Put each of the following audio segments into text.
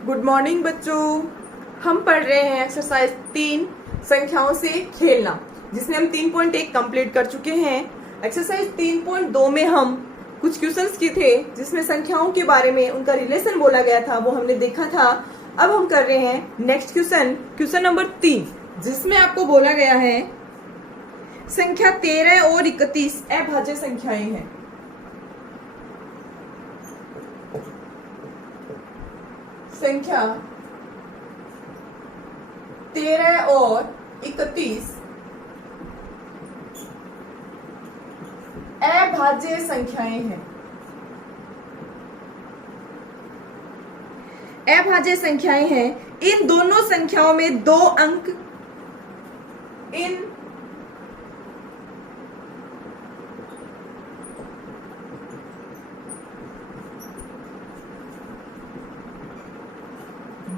Good morning बच्चों। हम पढ़ रहे हैं एक्सरसाइज 3 संख्याओं से खेलना, जिसमें हम 3.1 कंप्लीट कर चुके हैं। एक्सरसाइज 3.2 में हम कुछ क्वेश्चंस किए थे जिसमें संख्याओं के बारे में उनका रिलेशन बोला गया था, वो हमने देखा था। अब हम कर रहे हैं नेक्स्ट क्वेश्चन नंबर 3, जिसमें आपको बोला गया है संख्या 13 और 31 अभाज्य संख्याएं हैं। संख्या 13 और 31 अभाज्य संख्याएं हैं। अभाज्य संख्याएं हैं। इन दोनों संख्याओं में दो अंक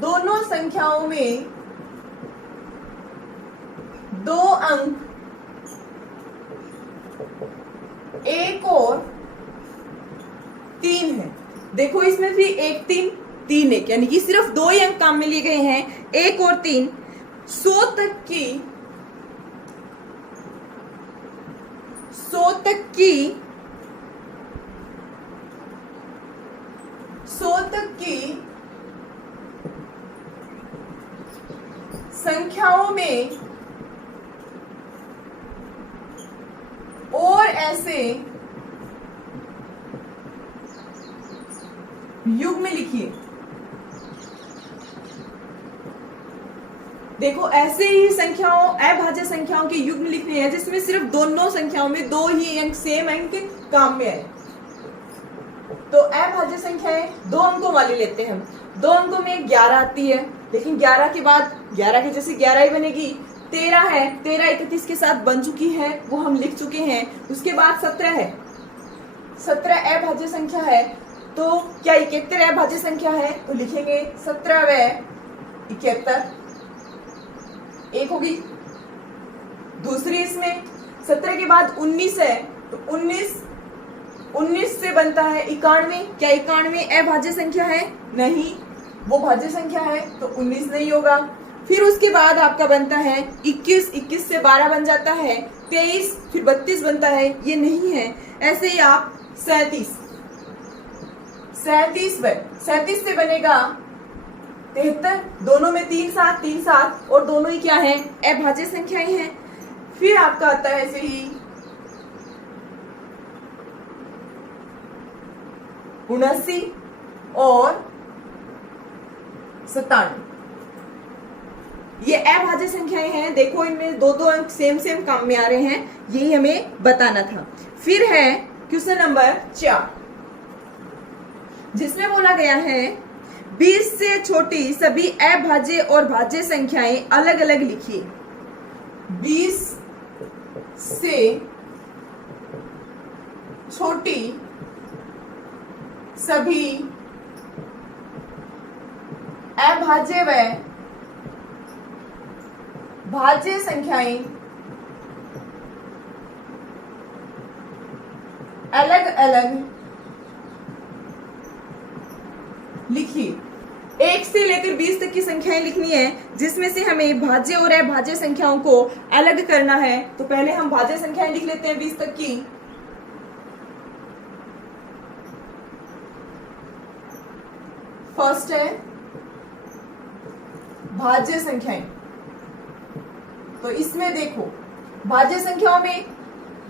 दोनों संख्याओं में दो अंक 1 और 3 है। देखो इसमें भी 1 3 3 1, यानी कि सिर्फ दो ही अंक काम में लिए गए हैं, 1 और 3। 100 तक की संख्याओं में और ऐसे युग्म लिखिए। देखो ऐसे ही संख्याओं अभाज्य संख्याओं के युग्म लिखने हैं जिसमें सिर्फ दोनों संख्याओं में दो ही अंक सेम अंक काम में आए। तो अभाज्य संख्याएं दो अंकों वाली लेते हैं हम। दो अंकों में 11 आती है, लेकिन 11 के बाद 11 की जैसे 11 ही बनेगी। 13 है, 13 31 के साथ बन चुकी है, वो हम लिख चुके हैं। उसके बाद 17 है, 17 अभाज्य संख्या है। तो क्या 71 अभाज्य संख्या है? तो लिखेंगे 17 व 71, एक होगी। दूसरी इसमें 17 के बाद 19 है, तो 19 से बनता है 91। क्या 91 अभाज्य संख्या है? नहीं, वो भाज्य संख्या है, तो 19 नहीं होगा। फिर उसके बाद आपका बनता है 21, 21 से 12 बन जाता है 23, फिर 32 बनता है, ये नहीं है। ऐसे ही आप 37 से बनेगा 73, दोनों में 3 7 और दोनों ही क्या है? अभाज्य संख्याएं हैं। फिर आपका आता है ऐसे ही 79 और 97, ये अभाज्य संख्याएं हैं। देखो इनमें दो दो अंक सेम काम में आ रहे हैं, यही हमें बताना था। फिर है क्वेश्चन नंबर 4, जिसमें बोला गया है 20 से छोटी सभी अभाज्य और भाज्य संख्याएं अलग अलग लिखिए। 20 से छोटी सभी अभाज्य व भाज्य संख्याएं अलग अलग लिखिए। 1 से लेकर 20 तक की संख्याएं लिखनी है, जिसमें से हमें भाज्य और अभाज्य संख्याओं को अलग करना है। तो पहले हम भाज्य संख्याएं लिख लेते हैं 20 तक की। फर्स्ट है भाज्य संख्याएं। तो इसमें देखो भाज्य संख्याओं में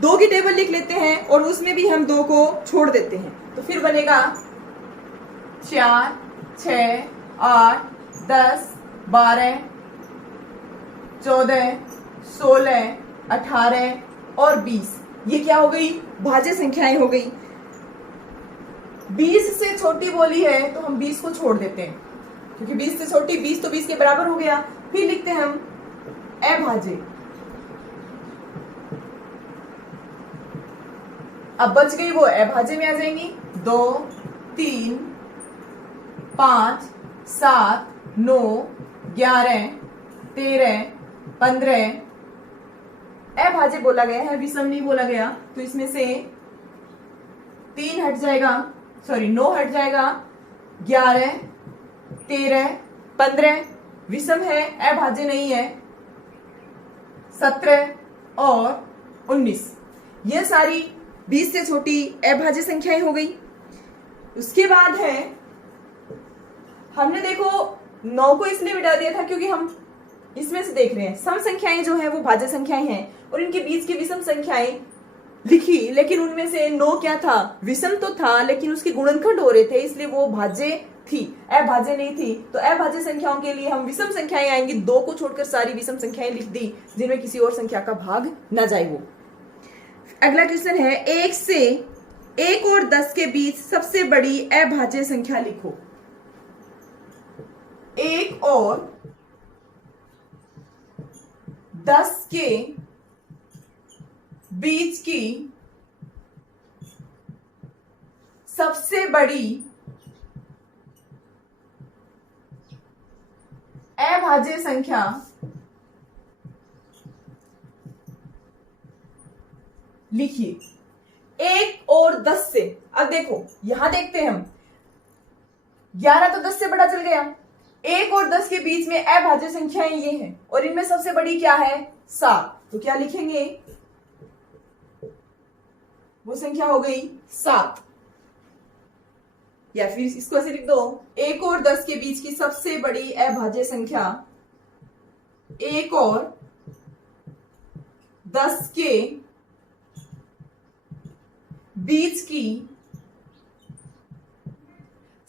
2 की टेबल लिख लेते हैं और उसमें भी हम 2 को छोड़ देते हैं। तो फिर बनेगा 4 6 8 10 12 14 16 18 और 20। ये क्या हो गई? भाज्य संख्याएं हो गई। 20 से छोटी बोली है तो हम 20 को छोड़ देते हैं, क्योंकि 20 से छोटी 20 तो 20 के बराबर हो गया। फिर लिखते हैं हम अभाज्य। अब बच गई वो अभाज्य में आ जाएंगी 2 3 5 7 9 11 13 15। अभाज्य बोला गया है, विषम नहीं बोला गया। तो इसमें से 3 हट जाएगा, 9 हट जाएगा, 11 13, 15 विषम है, अभाज्य नहीं है, 17 और 19। ये सारी 20 से छोटी अभाज्य संख्याएं हो गई। उसके बाद है, हमने देखो 9 को इसलिए मिटा दिया था क्योंकि हम इसमें से देख रहे हैं सम संख्याएं जो है वो भाज्य संख्याएं हैं और इनके बीच की विषम संख्याएं लिखी, लेकिन उनमें से 9 क्या था, विषम तो था लेकिन उसके गुणनखंड हो रहे थे, इसलिए वो भाज्य थी, अभाज्य नहीं थी। तो अभाज्य संख्याओं के लिए हम विषम संख्याएं आएंगी, 2 को छोड़कर सारी विषम संख्याएं लिख दी जिनमें किसी और संख्या का भाग न जाए वो। अगला क्वेश्चन है, 1 से 1 और 10 के बीच सबसे बड़ी अभाज्य संख्या लिखो। 1 और 10 के बीच की सबसे बड़ी अभाज्य संख्या लिखिए। 1 और 10 से, अब देखो यहां देखते हैं हम, 11 तो 10 से बड़ा चल गया, 1 और 10 के बीच में अभाज्य संख्याएं ये हैं और इनमें सबसे बड़ी क्या है, 7। तो क्या लिखेंगे, वो संख्या हो गई 7। या फिर इसको ऐसे लिख दो, 1 और 10 के बीच की सबसे बड़ी अभाज्य संख्या 1 और 10 के बीच की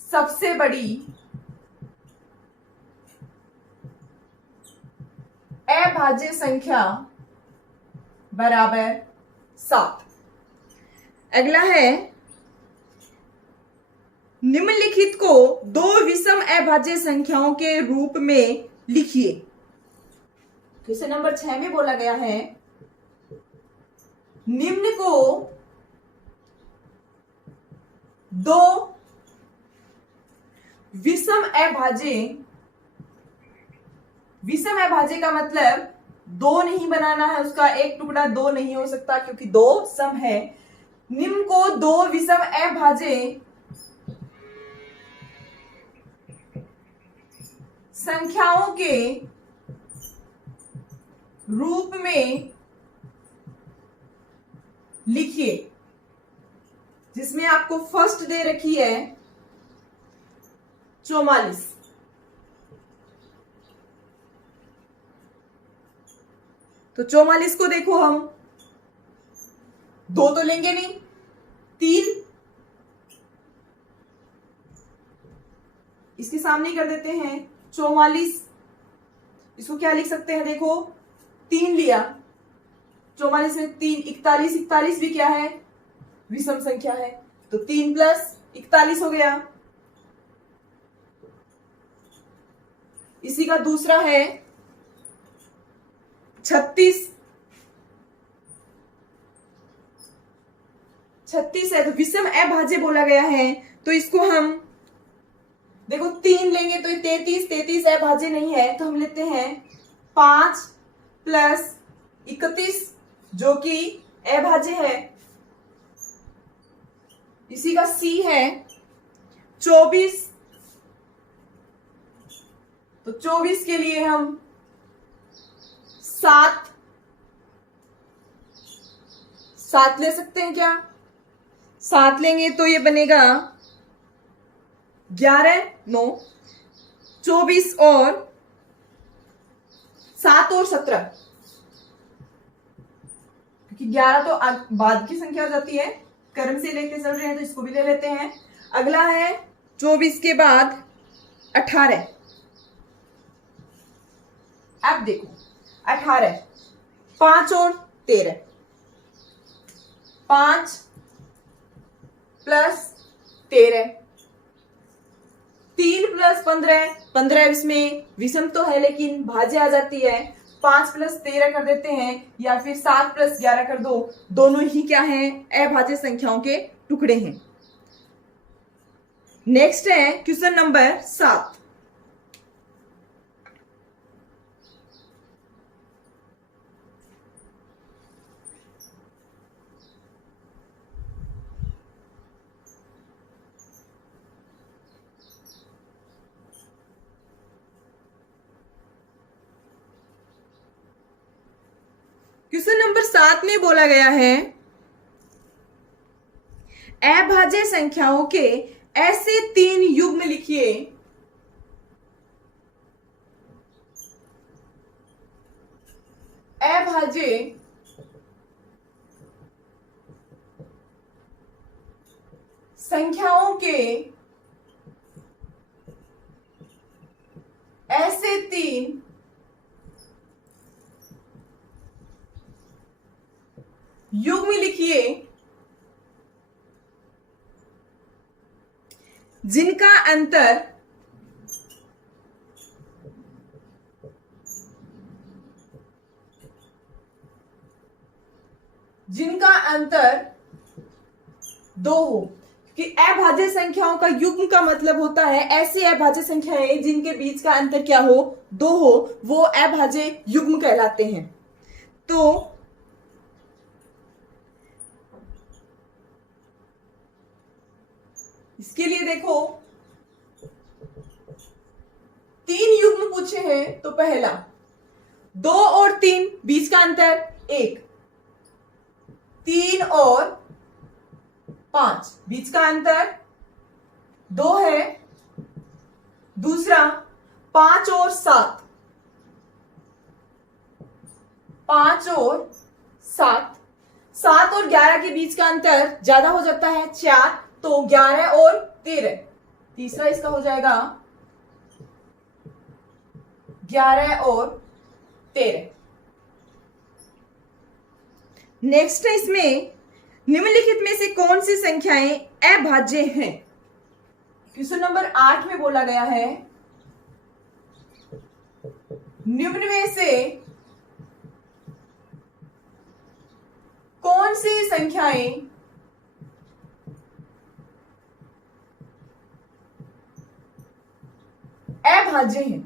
सबसे बड़ी अभाज्य संख्या बराबर 7। अगला है, निम्नलिखित को 2 विषम अभाज्य संख्याओं के रूप में लिखिए। क्वेश्चन नंबर 6 में बोला गया है, निम्न को 2 विषम अभाज्य का मतलब 2 नहीं बनाना है, उसका एक टुकड़ा 2 नहीं हो सकता क्योंकि 2 सम है। निम्न को 2 विषम अभाज्य संख्याओं के रूप में लिखिए, जिसमें आपको फर्स्ट दे रखी है 44। तो 44 को देखो, हम 2 तो लेंगे नहीं, 3 इसके सामने कर देते हैं 44। इसको क्या लिख सकते हैं, देखो 3 लिया, 44 में 3 41, 41 भी क्या है, विषम संख्या है, तो 3 प्लस 41 हो गया। इसी का दूसरा है 36 है, तो विषम अभाज्य बोला गया है, तो इसको हम देखो 3 लेंगे तो 33 अभाज्य नहीं है, तो हम लेते हैं 5 प्लस 31 जो कि अभाज्य है। इसी का सी है 24, तो 24 के लिए हम 7 ले सकते हैं क्या, 7 लेंगे तो ये बनेगा 11 9 24 और 7 और 17, क्योंकि 11 तो बाद की संख्या हो जाती है, क्रम से लेते चल रहे हैं तो इसको भी ले लेते हैं। अगला है 24 के बाद 18। अब देखो 18, 5 और 13, 5 प्लस 13, 3 प्लस 15, 15 इसमें विषम तो है लेकिन भाज्य आ जाती है, 5 प्लस 13 कर देते हैं या फिर 7 प्लस 11 कर दो, दोनों ही क्या हैं, अभाज्य संख्याओं के टुकड़े हैं। नेक्स्ट है क्वेश्चन नंबर 7। क्वेश्चन नंबर 7 में बोला गया है अभाज्य संख्याओं के ऐसे 3 युग्म लिखिए अभाज्य संख्याओं के ऐसे 3 युग्म लिखिए जिनका अंतर दो हो। कि अभाज्य संख्याओं का युग्म का मतलब होता है ऐसी अभाज्य संख्याएं जिनके बीच का अंतर क्या हो, 2 हो, वो अभाज्य युग्म कहलाते हैं। तो इसके लिए देखो 3 युग्म पूछे हैं। तो पहला 2 और 3 बीच का अंतर 1, 3 और 5 बीच का अंतर 2 है। दूसरा 5 और 7, 5 और 7, 7 और 11 के बीच का अंतर ज्यादा हो जाता है 4, तो 11 और 13। तीसरा इसका हो जाएगा 11 और 13। नेक्स्ट है इसमें निम्नलिखित में से कौन सी संख्याएं अभाज्य हैं। क्वेश्चन नंबर 8 में बोला गया है निम्न में से कौन सी संख्याएं अभाज्य हैं।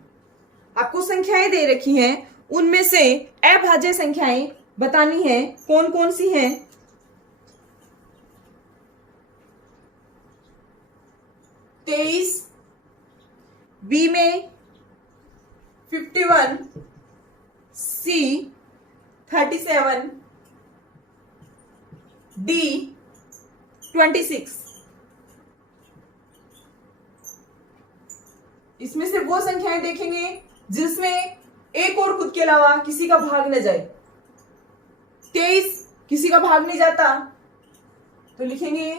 आपको संख्याएं दे रखी हैं, उनमें से अभाज्य संख्याएं बतानी है कौन कौन सी हैं। बी में 51, सी 37, डी 26। इसमें से वो संख्याएं देखेंगे जिसमें एक और खुद के अलावा किसी का भाग न जाए। 23 किसी का भाग नहीं जाता, तो लिखेंगे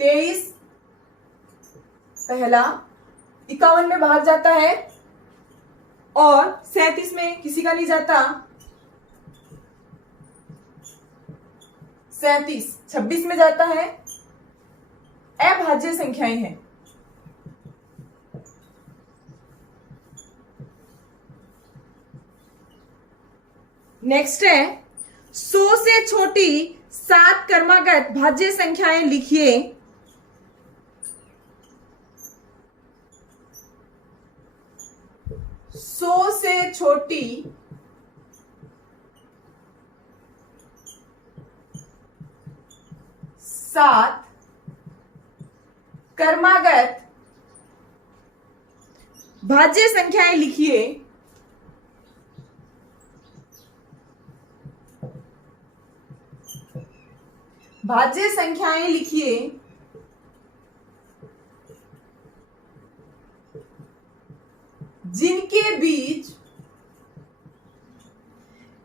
23 पहला, 51 में भाग जाता है और 37 में किसी का नहीं जाता। 37 26 में जाता है। अभाज्य संख्याएं हैं। नेक्स्ट है 100 से छोटी 7 क्रमागत भाज्य संख्याएं लिखिए। से छोटी 7 क्रमागत भाज्य संख्याएं लिखिए। भाज्य संख्याएं लिखिए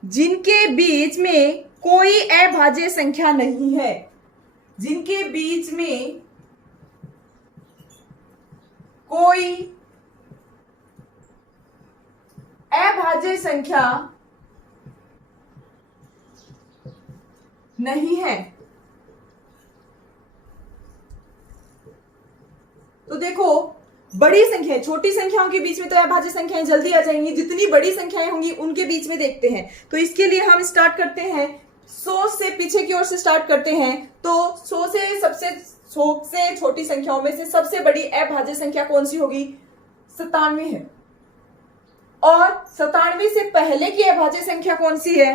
जिनके बीच में कोई अभाज्य संख्या नहीं है। जिनके बीच में कोई अभाज्य संख्या नहीं है। तो देखो बड़ी संख्या, छोटी संख्याओं के बीच में तो अभाज्य संख्याएं जल्दी आ जाएंगी, जितनी बड़ी संख्याएं होंगी उनके बीच में देखते हैं। तो इसके लिए हम स्टार्ट करते हैं 100 से पीछे की ओर से स्टार्ट करते हैं। तो 100 से छोटी संख्याओं में से सबसे बड़ी अभाज्य संख्या कौन सी होगी? 97 है। और 97 से पहले की अभाज्य संख्या कौन सी है?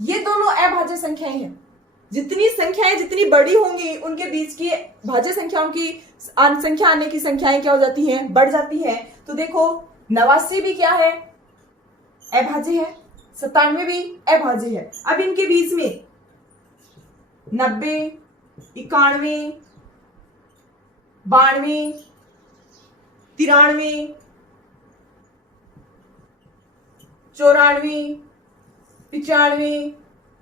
ये दोनों अभाज्य संख्याएं हैं। जितनी संख्याएं जितनी बड़ी होंगी उनके बीच की भाज्य संख्याओं की संख्या आने की संख्याएं क्या हो जाती हैं? बढ़ जाती हैं। तो देखो 89 भी क्या है? अभाज्य है, 97 भी अभाज्य है। अब इनके बीच में 90, 91, 92, 93, 94, 95,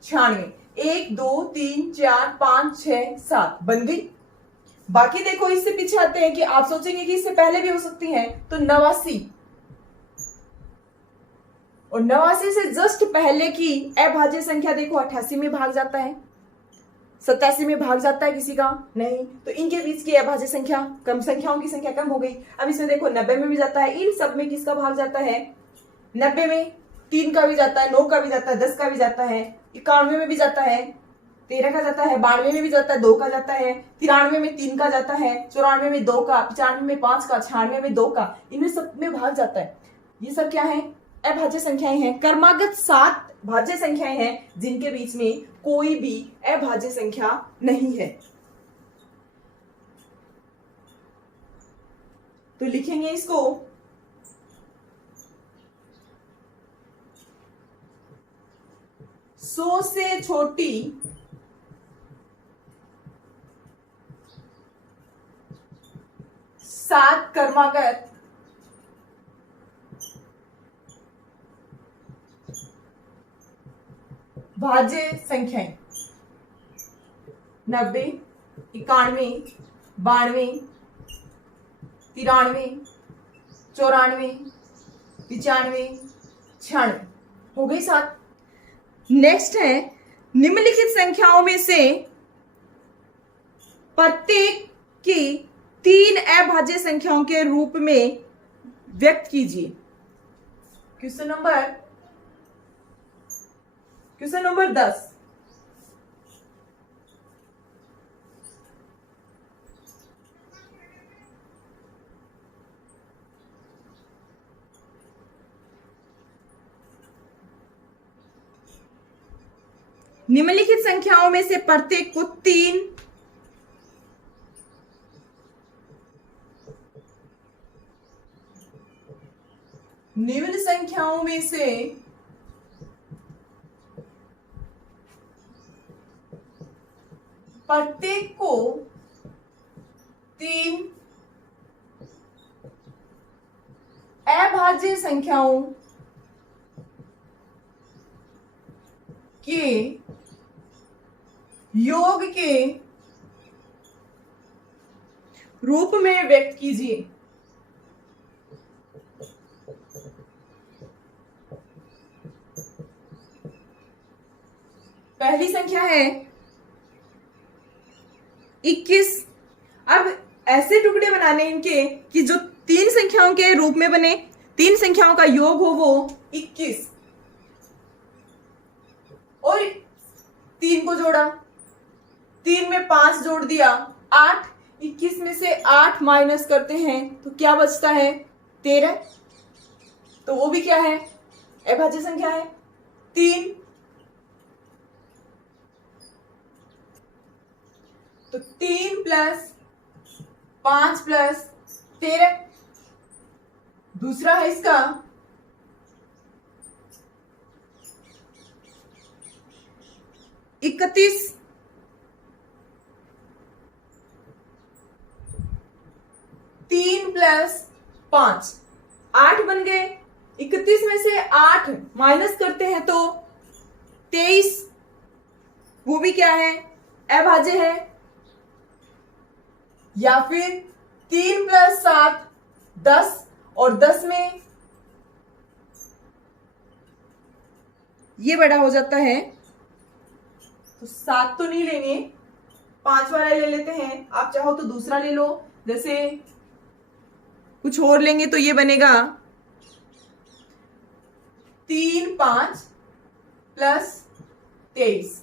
96, 1 2 3 4 5 6 7 बन गई। बाकी देखो इससे पीछे आते हैं कि आप सोचेंगे कि इससे पहले भी हो सकती है, तो 89 और 89 से जस्ट पहले की अभाज्य संख्या देखो 88 में भाग जाता है, 87 में भाग जाता है किसी का नहीं, तो इनके बीच की अभाज्य संख्या कम, संख्याओं की संख्या कम हो गई। अब इसमें देखो 90 में भी जाता है, इन सब में किसका भाग जाता है, 90 में 3 का भी जाता है, 9 का भी जाता है, 10 का भी जाता है, 91 में भी जाता है, 13 का जाता है, 92 में भी जाता है, 2 का जाता है, 93 में 3 का जाता है, 94 में 2 का, 95 में 5 का, 96 में 2 का, इनमें सब में भाग जाता है। ये सब क्या है, अभाज्य संख्याएं हैं। क्रमागत 7 भाज्य संख्याएं हैं जिनके बीच में कोई भी अभाज्य संख्या नहीं है। तो लिखेंगे इसको 100 से छोटी सात क्रमागत भाज्य संख्याएं 90, 91, 92, 93, 94, 95, 96 हो गई 7। नेक्स्ट है निम्नलिखित संख्याओं में से प्रत्येक की 3 अभाज्य संख्याओं के रूप में व्यक्त कीजिए। Question number 10। निम्नलिखित संख्याओं में से प्रत्येक को 3 निम्न संख्याओं में से प्रत्येक को 3 अभाज्य संख्याओं के योग के रूप में व्यक्त कीजिए। पहली संख्या है 21। अब ऐसे टुकड़े बनाने इनके कि जो 3 संख्याओं के रूप में बने, 3 संख्याओं का योग हो वो 21 और 3 को जोड़ा, 3 में 5 जोड़ दिया 8, 21 में से 8 माइनस करते हैं तो क्या बचता है 13, तो वो भी क्या है अभाज्य संख्या है 3। तो 3 प्लस 5 प्लस 13। दूसरा है इसका 31। 3 प्लस 5 8 बन गए। 31 में से 8 माइनस करते हैं तो 23, वो भी क्या है अभाज्य है। या फिर 3 प्लस 7 10 और 10 में ये बड़ा हो जाता है, तो 7 तो नहीं लेंगे, 5 वाला ले लेते हैं। आप चाहो तो दूसरा ले लो, जैसे कुछ और लेंगे तो ये बनेगा 3 5 प्लस 23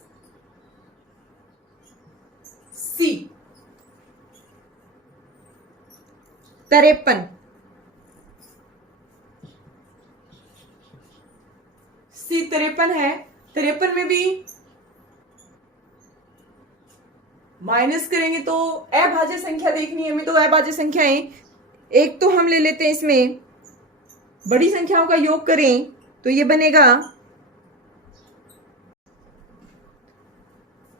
सी 53। सी 53 है। 53 में भी माइनस करेंगे तो अभाज्य संख्या देखनी है हमें, तो अभाज्य संख्याएं एक तो हम ले लेते हैं, इसमें बड़ी संख्याओं का योग करें तो ये बनेगा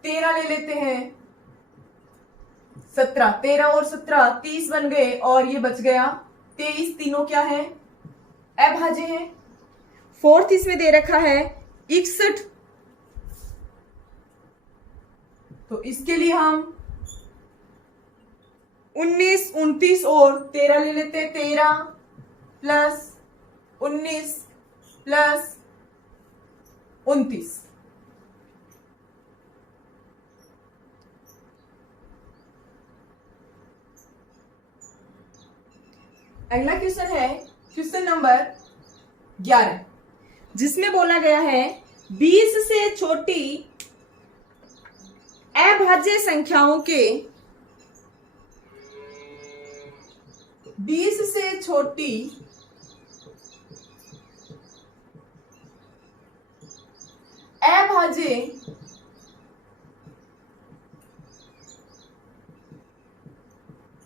13 ले लेते हैं, 17, 13 और 17 30 बन गए और ये बच गया 23। तीनों क्या है? अभाज्य है। फोर्थ इसमें दे रखा है 61, तो इसके लिए हम 19, 29 और 13 ले लेते हैं। 13 प्लस 19 प्लस 29। अगला क्वेश्चन है क्वेश्चन नंबर 11, जिसमें बोला गया है 20 से छोटी अभाज्य संख्याओं के 20 से छोटी अभाज्य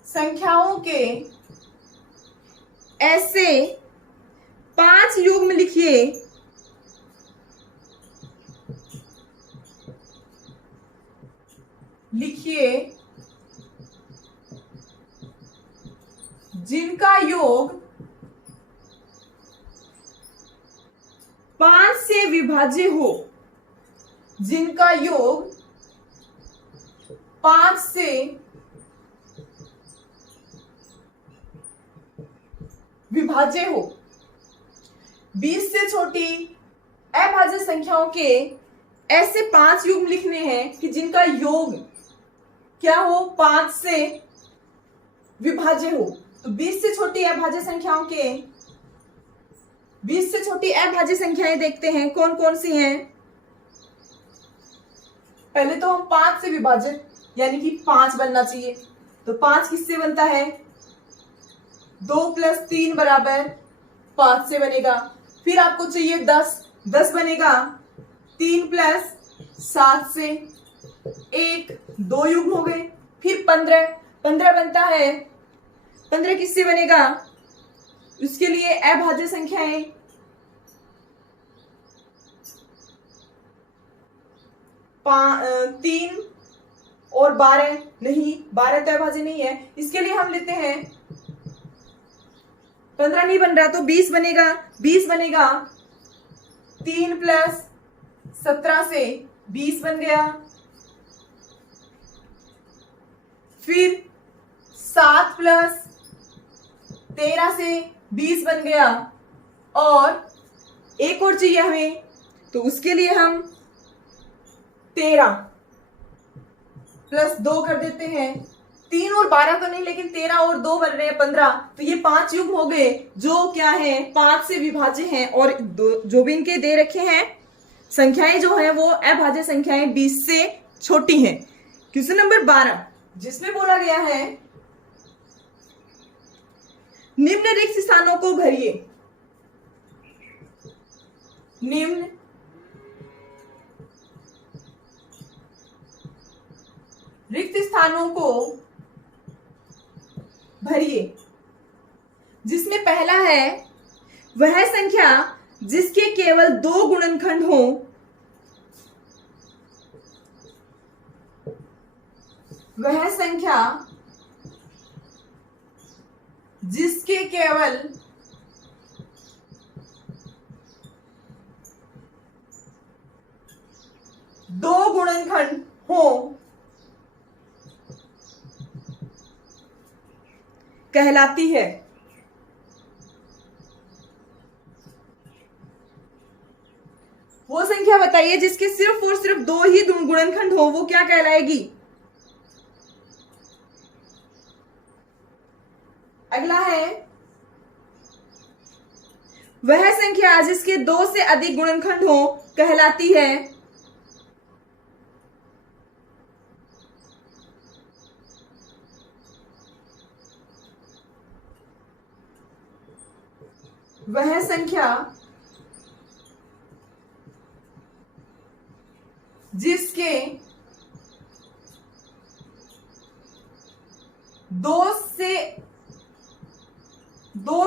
संख्याओं के ऐसे 5 युग्म लिखिए जिनका योग 5 से विभाज्य हो, जिनका योग 5 से विभाज्य हो। 20 से छोटी अभाज्य संख्याओं के ऐसे 5 युग्म लिखने हैं कि जिनका योग क्या हो? 5 से विभाज्य हो। तो 20 से छोटी अभाज्य संख्याओं के 20 से छोटी अभाज्य संख्याएं देखते हैं कौन कौन सी हैं। पहले तो हम 5 से विभाजित यानी कि 5 बनना चाहिए। तो 5 किससे बनता है? 2 प्लस 3 बराबर 5 से बनेगा। फिर आपको चाहिए 10, 10 बनेगा 3 प्लस 7 से, 1 2 युग्म हो गए। फिर 15, 15 बनता है, 15 किससे बनेगा? उसके लिए अभाज्य संख्याएं 3 और 12 नहीं, 12 तो अभाज्य नहीं है। इसके लिए हम लेते हैं 15 नहीं बन रहा तो 20 बनेगा, 20 बनेगा 3 प्लस 17 से 20 बन गया। फिर 7 प्लस 13 से 20 बन गया और एक और चाहिए हमें, तो उसके लिए हम 13 प्लस 2 कर देते हैं। 3 और 12 तो नहीं, लेकिन 13 और 2 बन रहे हैं 15। तो ये 5 युग्म हो गए जो क्या है? 5 से विभाज्य हैं। और जो भी इनके दे रखे हैं संख्याएं जो है वो अभाज्य संख्याएं 20 से छोटी हैं। क्वेश्चन नंबर 12, जिसमें बोला गया है निम्न रिक्त स्थानों को भरिए। निम्न रिक्त स्थानों को भरिए, जिसमें पहला है वह संख्या जिसके केवल 2 गुणनखंड हो, वह संख्या जिसके केवल 2 गुणनखंड हो कहलाती है। वो संख्या बताइए जिसके सिर्फ और सिर्फ 2 ही गुणनखंड हो, वो क्या कहलाएगी? अगला है वह संख्या जिसके 2 से अधिक गुणनखंड हो कहलाती है। वह संख्या जिसके 2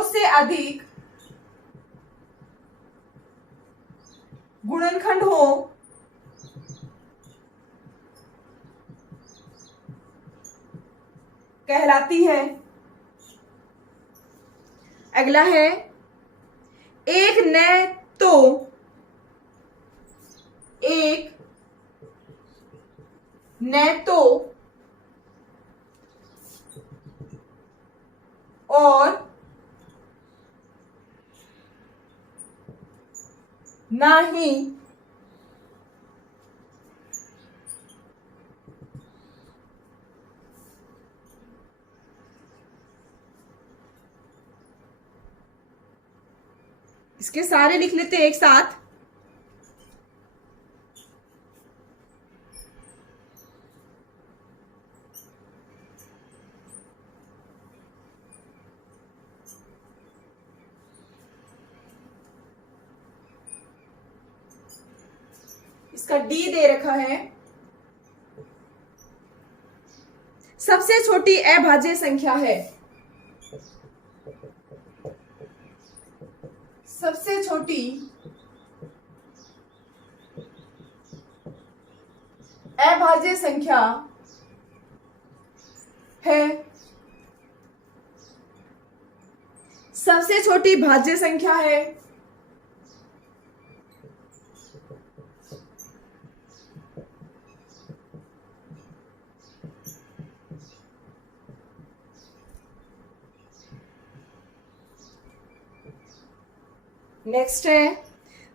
से अधिक गुणनखंड हो कहलाती है। अगला है एक न तो और ना ही इसके सारे लिख लेते हैं एक साथ। इसका डी दे रखा है। सबसे छोटी अभाज्य संख्या है, सबसे छोटी अभाज्य संख्या है, सबसे छोटी भाज्य संख्या है। नेक्स्ट है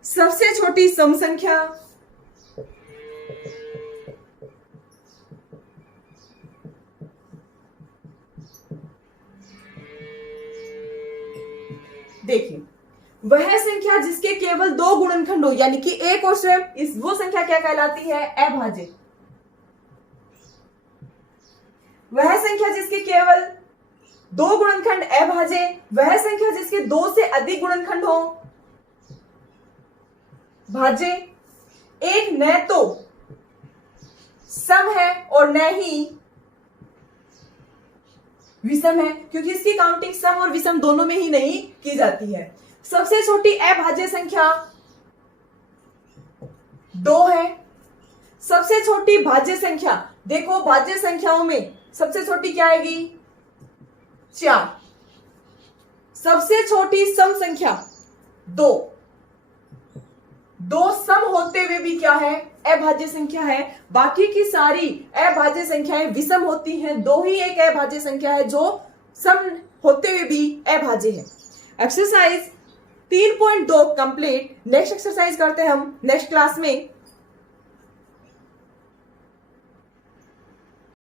सबसे छोटी सम संख्या, देखिए वह संख्या जिसके केवल दो गुणनखंड हो, यानी कि एक और स्वयं, इस वो संख्या क्या कहलाती है? अभाज्य। वह संख्या जिसके केवल दो गुणनखंड अभाज्य, वह संख्या जिसके दो से अधिक गुणनखंड हो भाज्य। एक न तो सम है और न ही विषम है, क्योंकि इसकी काउंटिंग सम और विषम दोनों में ही नहीं की जाती है। सबसे छोटी अभाज्य संख्या 2 है। सबसे छोटी भाज्य संख्या, देखो भाज्य संख्याओं में सबसे छोटी क्या आएगी? 4। सबसे छोटी सम संख्या 2। दो सम होते हुए भी क्या है? अभाज्य संख्या है। बाकी की सारी अभाज्य संख्याएं विषम होती हैं, दो ही एक अभाज्य संख्या है जो सम होते हुए भी अभाज्य है। Exercise 3.2 complete. नेक्स्ट एक्सरसाइज करते हैं हम नेक्स्ट क्लास में।